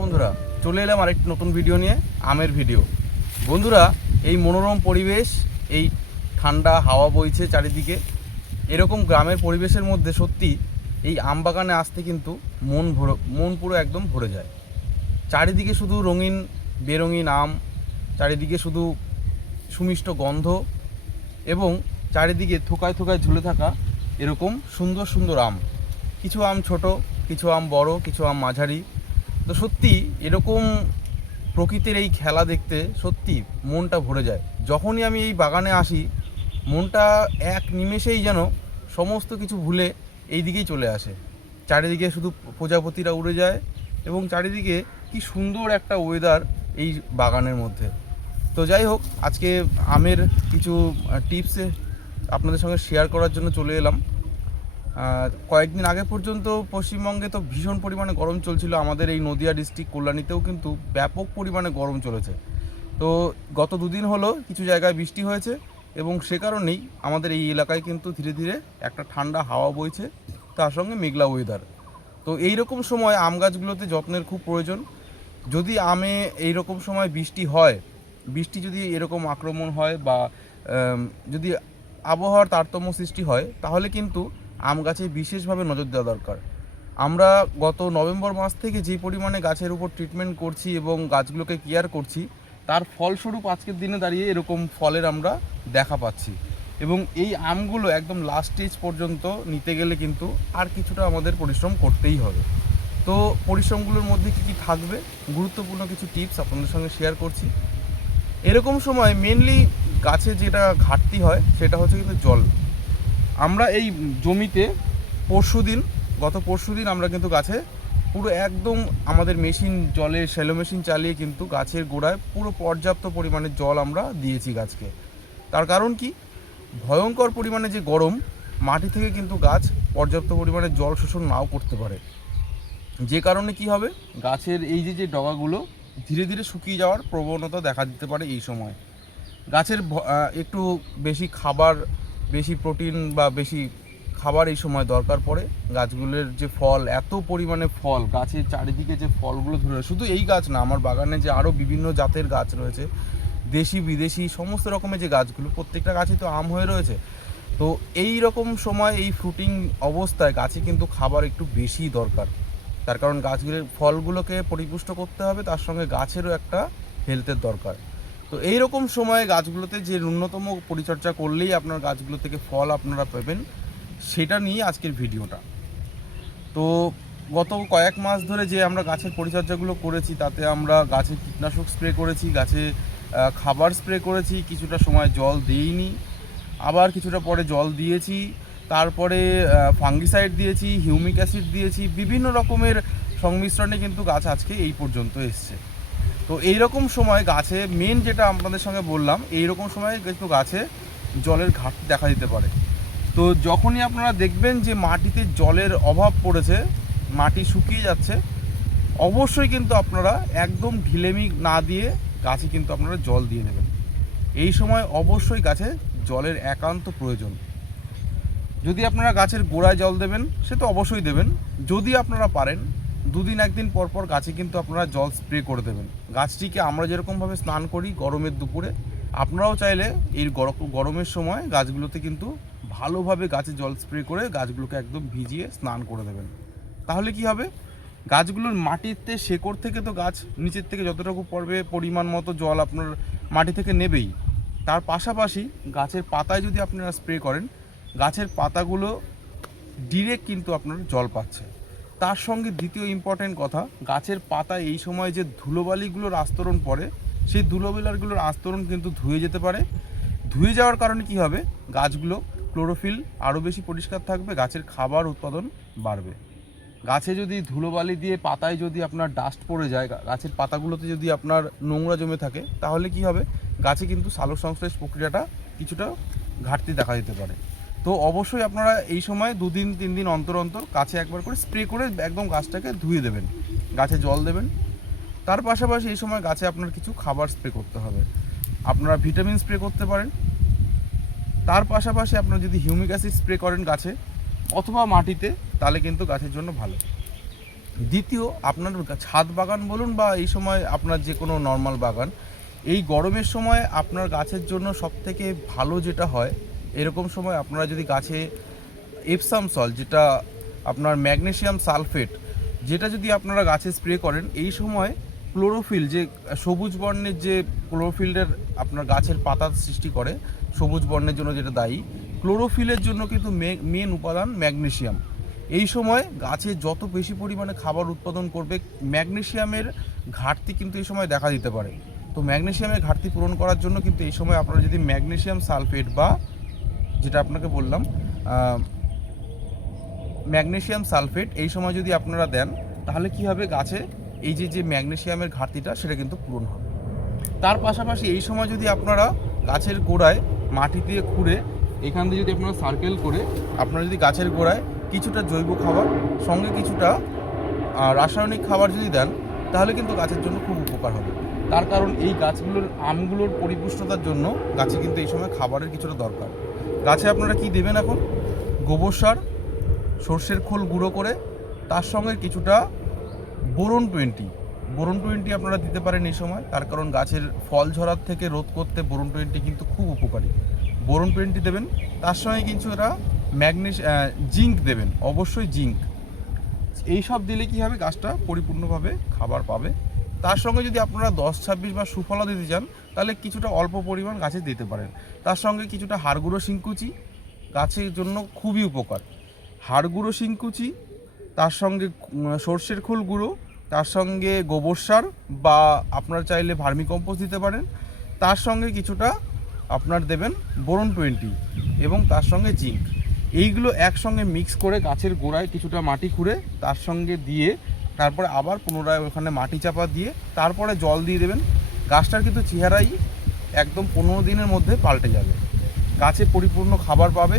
বন্ধুরা, চলে এলাম আরেকটি নতুন ভিডিও নিয়ে, আমের ভিডিও। বন্ধুরা, এই মনোরম পরিবেশ, এই ঠান্ডা হাওয়া বইছে চারিদিকে, এরকম গ্রামের পরিবেশের মধ্যে সত্যি এই আম বাগানে আসতে কিন্তু মন পুরো একদম ভরে যায়। চারিদিকে শুধু রঙিন বেরঙিন আম, চারিদিকে শুধু সুমিষ্ট গন্ধ এবং চারিদিকে থোকায় থোকায় ঝুলে থাকা এরকম সুন্দর সুন্দর আম। কিছু আম ছোট, কিছু আম বড়, কিছু আম মাঝারি। তো সত্যি এরকম প্রকৃতির এই খেলা দেখতে সত্যি মনটা ভরে যায়। যখনই আমি এই বাগানে আসি, মনটা এক নিমেষেই যেন সমস্ত কিছু ভুলে এই দিকেই চলে আসে। চারিদিকে শুধু প্রজাপতিরা উড়ে যায় এবং চারিদিকে কি সুন্দর একটা ওয়েদার এই বাগানের মধ্যে। তো যাই হোক, আজকে আমের কিছু টিপসে আপনাদের সঙ্গে শেয়ার করার জন্য চলে এলাম। কয়েকদিন আগে পর্যন্ত পশ্চিমবঙ্গে তো ভীষণ পরিমাণে গরম চলছিল। আমাদের এই নদিয়া ডিস্ট্রিক্ট কল্যাণীতেও কিন্তু ব্যাপক পরিমাণে গরম চলেছে। তো গত দুদিন হলো কিছু জায়গায় বৃষ্টি হয়েছে এবং সে কারণেই আমাদের এই এলাকায় কিন্তু ধীরে ধীরে একটা ঠান্ডা হাওয়া বইছে, তার সঙ্গে মেঘলা ওয়েদার। তো এই রকম সময় আম গাছগুলোতে যত্নের খুব প্রয়োজন। যদি আমে এই রকম সময় বৃষ্টি হয়, বৃষ্টি যদি এরকম আক্রমণ হয় বা যদি আবহাওয়ার তারতম্য সৃষ্টি হয়, তাহলে কিন্তু আম গাছে বিশেষভাবে নজর দেওয়া দরকার। আমরা গত নভেম্বর মাস থেকে যে পরিমাণে গাছের উপর ট্রিটমেন্ট করছি এবং গাছগুলোকে কেয়ার করছি, তার ফলস্বরূপ আজকের দিনে দাঁড়িয়ে এরকম ফলের আমরা দেখা পাচ্ছি। এবং এই আমগুলো একদম লাস্ট স্টেজ পর্যন্ত নিতে গেলে কিন্তু আর কিছুটা আমাদের পরিশ্রম করতেই হবে। তো পরিশ্রমগুলোর মধ্যে কী কী থাকবে, গুরুত্বপূর্ণ কিছু টিপস আপনাদের সঙ্গে শেয়ার করছি। এরকম সময় মেনলি গাছে যেটা ঘাটতি হয় সেটা হচ্ছে কিন্তু জল। আমরা এই জমিতে গত পরশু দিন আমরা কিন্তু গাছে পুরো একদম আমাদের মেশিন, জলের শ্যালো মেশিন চালিয়ে কিন্তু গাছের গোড়ায় পুরো পর্যাপ্ত পরিমাণে জল আমরা দিয়েছি গাছকে। তার কারণ কি, ভয়ঙ্কর পরিমাণে যে গরম, মাটি থেকে কিন্তু গাছ পর্যাপ্ত পরিমাণে জল শোষণ নাও করতে পারে। যে কারণে কি হবে, গাছের এই যে ডগাগুলো ধীরে ধীরে শুকিয়ে যাওয়ার প্রবণতা দেখা দিতে পারে। এই সময় গাছের একটু বেশি খাবার, বেশি প্রোটিন বা বেশি খাবার এই সময় দরকার পড়ে। গাছগুলোর যে ফল, এত পরিমাণে ফল, গাছের চারিদিকে যে ফলগুলো ধরে, শুধু এই গাছ না, আমার বাগানে যে আরও বিভিন্ন জাতের গাছ রয়েছে, দেশি বিদেশি সমস্ত রকমের যে গাছগুলো, প্রত্যেকটা গাছই তো আম হয়ে রয়েছে। তো এই রকম সময় এই ফ্রুটিং অবস্থায় গাছে কিন্তু খাবার একটু বেশি দরকার। তার কারণ গাছগুলোর ফলগুলোকে পরিপুষ্ট করতে হবে, তার সঙ্গে গাছেরও একটা হেলথের দরকার। তো এই রকম সময়ে গাছগুলোতে যে ন্যূনতম পরিচর্যা করলেই আপনার গাছগুলো থেকে ফল আপনারা পাবেন, সেটা নিয়ে আজকের ভিডিওটা। তো গত কয়েক মাস ধরে যে আমরা গাছের পরিচর্যাগুলো করেছি, তাতে আমরা গাছে কীটনাশক স্প্রে করেছি, গাছে খাবার স্প্রে করেছি, কিছুটা সময় জল দিইনি, আবার কিছুটা পরে জল দিয়েছি, তারপরে ফাঙ্গিসাইড দিয়েছি, হিউমিক অ্যাসিড দিয়েছি, বিভিন্ন রকমের সংমিশ্রণে কিন্তু গাছ আজকে এই পর্যন্ত এসছে। তো এই রকম সময় গাছে মেন যেটা আপনাদের সঙ্গে বললাম, এই রকম সময় কিন্তু গাছে জলের ঘাটতি দেখা দিতে পারে। তো যখনই আপনারা দেখবেন যে মাটিতে জলের অভাব পড়েছে, মাটি শুকিয়ে যাচ্ছে, অবশ্যই কিন্তু আপনারা একদম ঢিলেমি না দিয়ে গাছে কিন্তু আপনারা জল দিয়ে দেবেন। এই সময় অবশ্যই গাছে জলের একান্ত প্রয়োজন। যদি আপনারা গাছের গোড়ায় জল দেবেন, সে তো অবশ্যই দেবেন। যদি আপনারা পারেন, দুদিন একদিন পর পর গাছে কিন্তু আপনারা জল স্প্রে করে দেবেন। গাছটিকে আমরা যেরকমভাবে স্নান করি গরমের দুপুরে, আপনারাও চাইলে এই গরমের সময় গাছগুলোতে কিন্তু ভালোভাবে গাছে জল স্প্রে করে গাছগুলোকে একদম ভিজিয়ে স্নান করে দেবেন। তাহলে কি হবে, গাছগুলোর মাটিতে শেকড় থেকে তো গাছ নিচের থেকে যতটুকু পড়বে পরিমাণ মতো জল আপনার মাটি থেকে নেবেই। তার পাশাপাশি গাছের পাতায় যদি আপনারা স্প্রে করেন, গাছের পাতাগুলো ডিরেক্ট কিন্তু আপনার জল পাচ্ছে। তার সঙ্গে দ্বিতীয় ইম্পর্টেন্ট কথা, গাছের পাতায় এই সময় যে ধুলোবালিগুলোর আস্তরণ পড়ে, সেই ধুলোবালিগুলোর আস্তরণ কিন্তু ধুয়ে যেতে পারে। ধুয়ে যাওয়ার কারণে কি হবে, গাছগুলো ক্লোরোফিল আরও বেশি পরিষ্কার থাকবে, গাছের খাবার উৎপাদন বাড়বে। গাছে যদি ধুলোবালি দিয়ে পাতায় যদি আপনার ডাস্ট পড়ে যায়, গাছের পাতাগুলোতে যদি আপনার নোংরা জমে থাকে, তাহলে কি হবে, গাছে কিন্তু সালোক সংশ্লেষ প্রক্রিয়াটা কিছুটা ঘাটতি দেখা দিতে পারে। তো অবশ্যই আপনারা এই সময় 2-3 দিন অন্তর অন্তর গাছে একবার করে স্প্রে করে একদম গাছটাকে ধুয়ে দেবেন, গাছে জল দেবেন। তার পাশাপাশি এই সময় গাছে আপনার কিছু খাবার স্প্রে করতে হবে। আপনারা ভিটামিন স্প্রে করতে পারেন, তার পাশাপাশি আপনারা যদি হিউমিক অ্যাসিড স্প্রে করেন গাছে অথবা মাটিতে, তাহলে কিন্তু গাছের জন্য ভালো। দ্বিতীয়, আপনার ছাদ বাগান বলুন বা এই সময় আপনার যে কোনো নর্মাল বাগান, এই গরমের সময় আপনার গাছের জন্য সবথেকে ভালো যেটা হয়, এরকম সময় আপনারা যদি গাছে এপসাম সল্ট, যেটা আপনার ম্যাগনেসিয়াম সালফেট, যেটা যদি আপনারা গাছে স্প্রে করেন, এই সময় ক্লোরোফিল, যে সবুজ বর্ণের যে ক্লোরোফিলের আপনার গাছের পাতা সৃষ্টি করে, সবুজ বর্ণের জন্য যেটা দায়ী, ক্লোরোফিলের জন্য কিন্তু মেন উপাদান ম্যাগনেসিয়াম। এই সময় গাছে যত বেশি পরিমাণে খাবার উৎপাদন করবে, ম্যাগনেসিয়ামের ঘাটতি কিন্তু এই সময় দেখা দিতে পারে। তো ম্যাগনেসিয়ামের ঘাটতি পূরণ করার জন্য কিন্তু এই সময় আপনারা যদি ম্যাগনেসিয়াম সালফেট বা যেটা আপনাকে বললাম ম্যাগনেসিয়াম সালফেট, এই সময় যদি আপনারা দেন, তাহলে কি হবে, গাছে এই যে ম্যাগনেসিয়ামের ঘাটতিটা সেটা কিন্তু পূরণ হবে। তার পাশাপাশি এই সময় যদি আপনারা গাছের গোড়ায় মাটি দিয়ে খুঁড়ে, এখান দিয়ে যদি আপনারা সার্কেল করে আপনারা যদি গাছের গোড়ায় কিছুটা জৈব খাবার সঙ্গে কিছুটা রাসায়নিক খাবার যদি দেন, তাহলে কিন্তু গাছের জন্য খুব উপকার হবে। তার কারণ এই গাছগুলোর আমগুলোর পরিপুষ্টতার জন্য গাছে কিন্তু এই সময় খাবারের কিছুটা দরকার। গাছে আপনারা কি দেবেন এখন? গোবর সার, সর্ষের খোল গুঁড়ো করে, তার সঙ্গে কিছুটা বোরন-20 আপনারা দিতে পারেন এই সময়। তার কারণ গাছের ফল ঝরার থেকে রোধ করতে বোরন-20 কিন্তু খুব উপকারী। বোরন-20 দেবেন, তার সঙ্গে কিছু এরা জিঙ্ক দেবেন, অবশ্যই জিঙ্ক। এই সব দিলে কী হবে, গাছটা পরিপূর্ণভাবে খাবার পাবে। তার সঙ্গে যদি আপনারা 10-26 বা সুফলা দিতে চান, তাহলে কিছুটা অল্প পরিমাণ গাছে দিতে পারেন। তার সঙ্গে কিছুটা হাড় গুঁড়ো শিংকুচি গাছের জন্য খুবই উপকার। হাড় গুঁড়ো শিংকুচি, তার সঙ্গে সর্ষের খোল গুঁড়ো, তার সঙ্গে গোবর সার বা আপনারা চাইলে ভার্মিকম্পোস্ট দিতে পারেন। তার সঙ্গে কিছুটা আপনার দেবেন বোরন-20 এবং তার সঙ্গে জিঙ্ক। এইগুলো একসঙ্গে মিক্স করে গাছের গোড়ায় কিছুটা মাটি খুঁড়ে তার সঙ্গে দিয়ে, তারপরে আবার পুনরায় ওখানে মাটি চাপা দিয়ে তারপরে জল দিয়ে দেবেন। গাছটার কিন্তু চেহারাই একদম 15 দিনের মধ্যে পাল্টে যাবে। গাছে পরিপূর্ণ খাবার পাবে,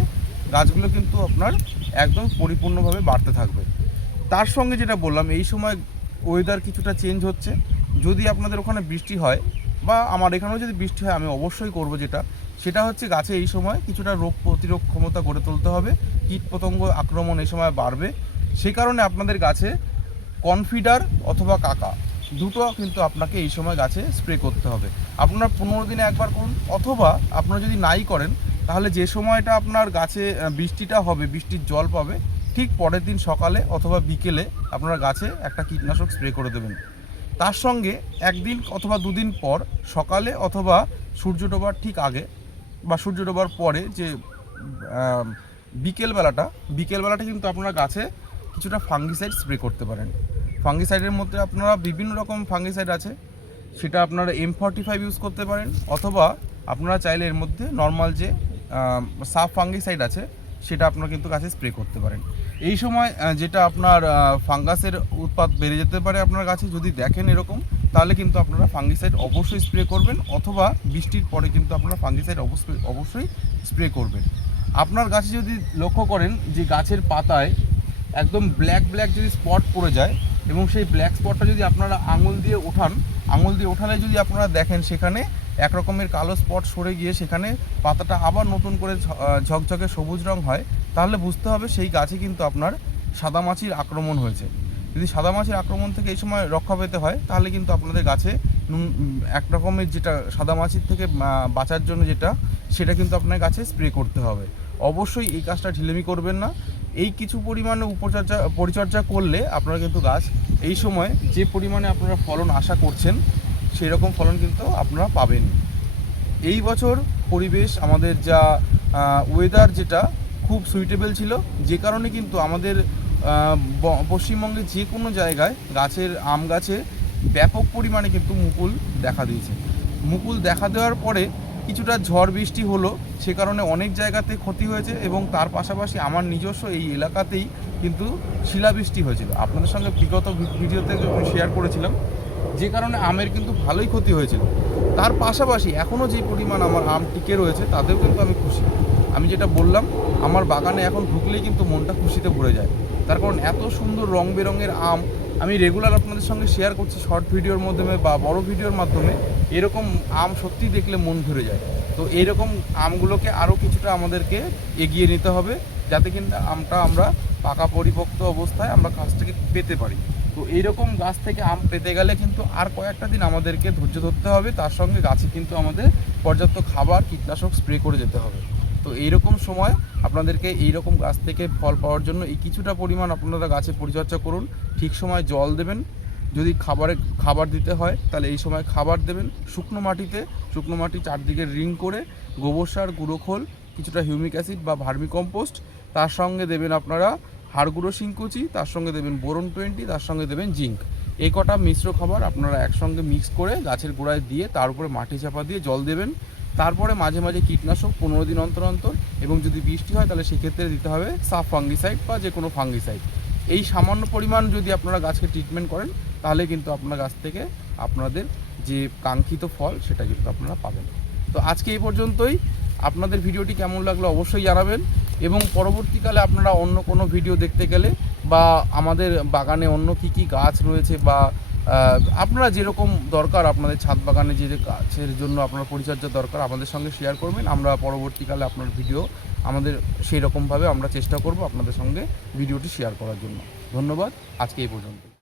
গাছগুলো কিন্তু আপনার একদম পরিপূর্ণভাবে বাড়তে থাকবে। তার সঙ্গে যেটা বললাম, এই সময় ওয়েদার কিছুটা চেঞ্জ হচ্ছে। যদি আপনাদের ওখানে বৃষ্টি হয় বা আমার এখানেও যদি বৃষ্টি হয়, আমি অবশ্যই করব সেটা হচ্ছে গাছে এই সময় কিছুটা রোগ প্রতিরোধ ক্ষমতা গড়ে তুলতে হবে। কীটপতঙ্গ আক্রমণ এই সময় বাড়বে, সেই কারণে আপনাদের গাছে কনফিডার অথবা কাকা দুটো কিন্তু আপনাকে এই সময় গাছে স্প্রে করতে হবে। আপনার 15 দিনে একবার করুন, অথবা আপনারা যদি নাই করেন, তাহলে যে সময়টা আপনার গাছে বৃষ্টিটা হবে, বৃষ্টির জল পাবে, ঠিক পরের দিন সকালে অথবা বিকেলে আপনারা গাছে একটা কীটনাশক স্প্রে করে দেবেন। তার সঙ্গে একদিন অথবা দুদিন পর সকালে অথবা সূর্য ডোবার ঠিক আগে বা সূর্য ডোবার পরে যে বিকেলবেলাটা কিন্তু আপনারা গাছে কিছুটা ফাঙ্গিসাইড স্প্রে করতে পারেন। ফাঙ্গিসাইডের মধ্যে আপনারা বিভিন্ন রকম ফাঙ্গিসাইড আছে, সেটা আপনারা M45 ইউজ করতে পারেন, অথবা আপনারা চাইলে এর মধ্যে নর্মাল যে সাব ফাঙ্গিসাইড আছে সেটা আপনারা কিন্তু গাছে স্প্রে করতে পারেন। এই সময় যেটা আপনার ফাঙ্গাসের উৎপাত বেড়ে যেতে পারে আপনার গাছে, যদি দেখেন এরকম, তাহলে কিন্তু আপনারা ফাঙ্গিসাইড অবশ্যই স্প্রে করবেন, অথবা বৃষ্টির পরে কিন্তু আপনারা ফাঙ্গিসাইড অবশ্যই স্প্রে করবেন। আপনার গাছে যদি লক্ষ্য করেন যে গাছের পাতায় একদম ব্ল্যাক যদি স্পট পড়ে যায়, এবং সেই ব্ল্যাক স্পটটা যদি আপনারা আঙুল দিয়ে ওঠালে যদি আপনারা দেখেন সেখানে এক রকমের কালো স্পট সরে গিয়ে সেখানে পাতাটা আবার নতুন করে ঝকঝকে সবুজ রং হয়, তাহলে বুঝতে হবে সেই গাছে কিন্তু আপনার সাদামাছির আক্রমণ হয়েছে। যদি সাদামাছির আক্রমণ থেকে এই সময় রক্ষা পেতে হয়, তাহলে কিন্তু আপনাদের গাছে এক রকমের যেটা সাদামাছির থেকে বাঁচার জন্য সেটা কিন্তু আপনার গাছে স্প্রে করতে হবে। অবশ্যই এই কাজটা ঢিলেমি করবেন না। এই কিছু পরিমাণে পরিচর্যা করলে আপনারা কিন্তু গাছ এই সময় যে পরিমাণে আপনারা ফলন আশা করছেন, সেই রকম ফলন কিন্তু আপনারা পাবেন। এই বছর পরিবেশ আমাদের যা ওয়েদার যেটা খুব সুইটেবল ছিল, যে কারণে কিন্তু আমাদের পশ্চিমবঙ্গে যে কোনো জায়গায় আম গাছে ব্যাপক পরিমাণে কিন্তু মুকুল দেখা দিয়েছে। মুকুল দেখা দেওয়ার পরে কিছুটা ঝড় বৃষ্টি হলো, সে কারণে অনেক জায়গাতে ক্ষতি হয়েছে, এবং তার পাশাপাশি আমার নিজস্ব এই এলাকাতেই কিন্তু শিলাবৃষ্টি হয়েছিল। আপনাদের সঙ্গে বিগত ভিডিওতে শেয়ার করেছিলাম, যে কারণে আমের কিন্তু ভালোই ক্ষতি হয়েছিল। তার পাশাপাশি এখনও যে পরিমাণ আমার আম টিকে রয়েছে, তাতেও কিন্তু আমি খুশি। আমি যেটা বললাম, আমার বাগানে এখন ঢুকলেই কিন্তু মনটা খুশিতে ভরে যায়। তার কারণ এত সুন্দর রং বেরঙের আম আমি রেগুলার আপনাদের সঙ্গে শেয়ার করছি শর্ট ভিডিওর মাধ্যমে বা বড় ভিডিওর মাধ্যমে। এরকম আম সত্যি দেখলে মন ভরে যায়। তো এইরকম আমগুলোকে আরও কিছুটা আমাদেরকে এগিয়ে নিতে হবে, যাতে কিন্তু আমটা আমরা পাকা পরিপক্ত অবস্থায় আমরা গাছ থেকে পেতে পারি। তো এইরকম গাছ থেকে আম পেতে গেলে কিন্তু আর কয়েকটা দিন আমাদেরকে ধৈর্য ধরতে হবে, তার সঙ্গে গাছে কিন্তু আমাদের পর্যাপ্ত খাবার কীটনাশক স্প্রে করে যেতে হবে। তো এইরকম সময় আপনাদেরকে এইরকম গাছ থেকে ফল পাওয়ার জন্য এই কিছুটা পরিমাণ আপনারা গাছে পরিচর্যা করুন, ঠিক সময় জল দেবেন, যদি খাবার দিতে হয় তাহলে এই সময় খাবার দেবেন। শুকনো মাটি চারদিকে রিং করে গোবর সার, গুঁড়ো খোল, কিছুটা হিউমিক অ্যাসিড বা ভার্মি কম্পোস্ট, তার সঙ্গে দেবেন আপনারা হাড় গুঁড়ো শিংকুচি, তার সঙ্গে দেবেন বোরন 20, তার সঙ্গে দেবেন জিঙ্ক। এই কটা মিশ্র খাবার আপনারা একসঙ্গে মিক্স করে গাছের গোড়ায় দিয়ে তার উপরে মাটি চাপা দিয়ে জল দেবেন। তারপরে মাঝে মাঝে কীটনাশক 15 দিন অন্তর অন্তর, এবং যদি বৃষ্টি হয় তাহলে সেক্ষেত্রে দিতে হবে সাফ ফাঙ্গিসাইড বা যে কোনো ফাঙ্গিসাইড। এই সামান্য পরিমাণ যদি আপনারা গাছকে ট্রিটমেন্ট করেন তাহলে কিন্তু আপনার গাছ থেকে আপনাদের যে কাঙ্ক্ষিত ফল সেটা কিন্তু আপনারা পাবেন। তো আজকে এই পর্যন্তই। আপনাদের ভিডিওটি কেমন লাগলো অবশ্যই জানাবেন, এবং পরবর্তীকালে আপনারা অন্য কোনো ভিডিও দেখতে গেলে বা আমাদের বাগানে অন্য কী কী গাছ রয়েছে বা আপনারা যেরকম দরকার আপনাদের ছাদ বাগানে যে গাছের জন্য আপনার পরিচর্যা দরকার আমাদের সঙ্গে শেয়ার করবেন। আমরা পরবর্তীকালে আপনার ভিডিও আমাদের সেই রকমভাবে আমরা চেষ্টা করব আপনাদের সঙ্গে ভিডিওটি শেয়ার করার জন্য। ধন্যবাদ, আজকে এই পর্যন্ত।